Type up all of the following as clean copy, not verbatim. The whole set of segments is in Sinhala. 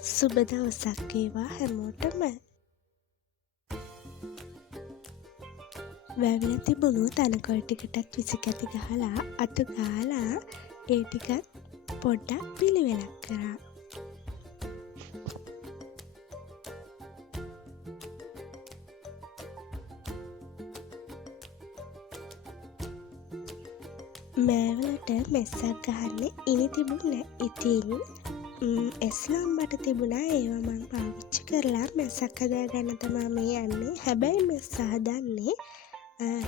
සුබ දවසක් වේවා හැමෝටම. වැවිල තිබුණු තනකොළ ටිකටත් විසිකැති ගහලා අතු ගාලා ඒ ටිකත් පොඩ්ඩක් පිළිවෙලක් කරා. මෑවලට මෙස්සක් ගහන්න ඉනි තිබුණ ඉතින් එස්ලාම්බට තිබුණා ඒවා මං පාවිච්චි කරලා මැස්සක් හදාගන්න තමා මේ යන්නේ. හැබැයි මැස්ස හදන්නේ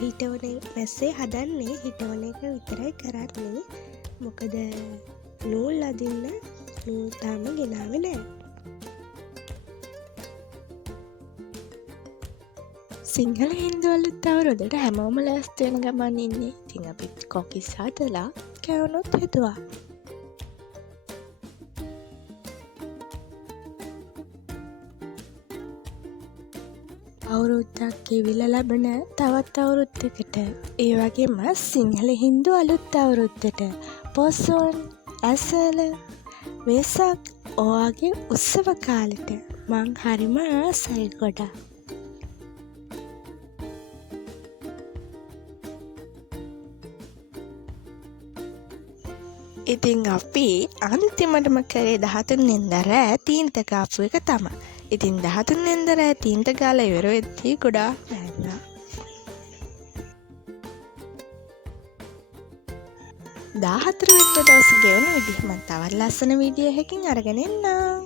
හිටවන මැස්සේ හදන්නේ හිටවන එක විතරයි කරන්නේ. මොකද නූල් අදින්න නූල් තාම ගෙනාවේ නෑ. සිංහල හින්දු අලුත් අවුරුද්දට හැමෝම ලෑස්ති වෙන ගමන් ඉන්නේ. ඉතින් අපිත් කොකිස් හදලා කෑවුනොත් හිතුවා. අවුරුද්දක් ගෙවිලා ලැබෙන තවත් අවුරුද්දකට ඒ වගේම සිංහල හින්දු අලුත් අවුරුද්දට පොසොන් ඇසළ වෙසක් ඔයාගේ උත්සව කාලෙට මං හරිම ආසයි ගොඩක්. ඉතින් අපි අන්තිමටම කරේ 13 වෙනිදා රෑ තීන්ත කාපු එක තමයි. ඉතින් 13 වෙනිදා රෑ තීන්ත ගාලා ඉවර වෙද්දී ගොඩාක් වැන්නා. 14 වෙනිදා දවසේ ගෙවුණු විදිහ මම තවත් ලස්සන වීඩියෝ එකකින් අරගෙන එන්නම්.